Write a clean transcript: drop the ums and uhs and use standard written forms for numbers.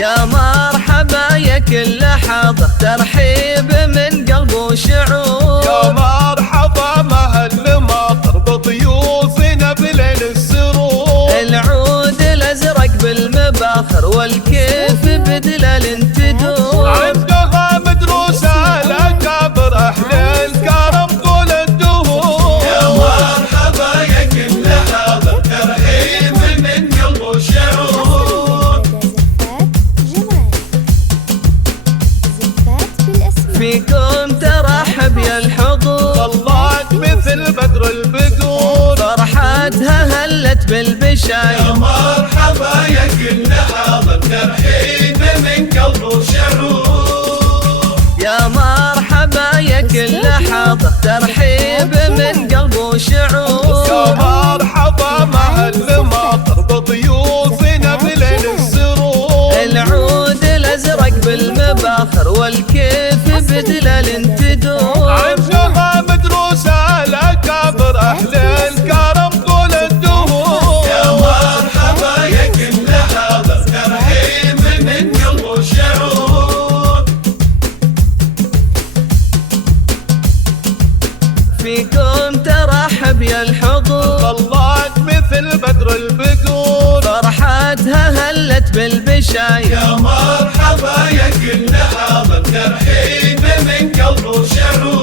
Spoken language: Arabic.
يا مرحبا يا كل حاضر، ترحيب من قلب وشعور. يا مرحبا مهل مطر بضيوفنا بليل السرور. العود الازرق بالمباخر والكيف بدلال تدور. عندها مدروسة الأكابر أهل الكرم طول الدهور. يا مرحبا يا كل حاضر، ترحيب من قلب وشعور. فيكم ترحب يا الحضور، طلعت مثل بدر البدور. فرحتها هلت بالبشاير. يا مرحبا يا كل حاضر، ترحيب من قلب وشعور. يا مرحبا يا كل حاضر، ترحيب من قلب وشعور. يا مرحبا مهل مطر بضيوفنا بليل السرور. العود الازرق بالمباخر والكيف بدلال تدور. عندها مدروسة الأكابر أهل الكرم طول الدهور. يا مرحبا يا كل حاضر، ترحيب من قلب وشعور. فيكم ترحب يا الحضور، طلعت مثل بدر البدور. فرحتها هلت بالبشاير. يا مرحبا يا كل حاضر، ترحيب من قلب وشعور.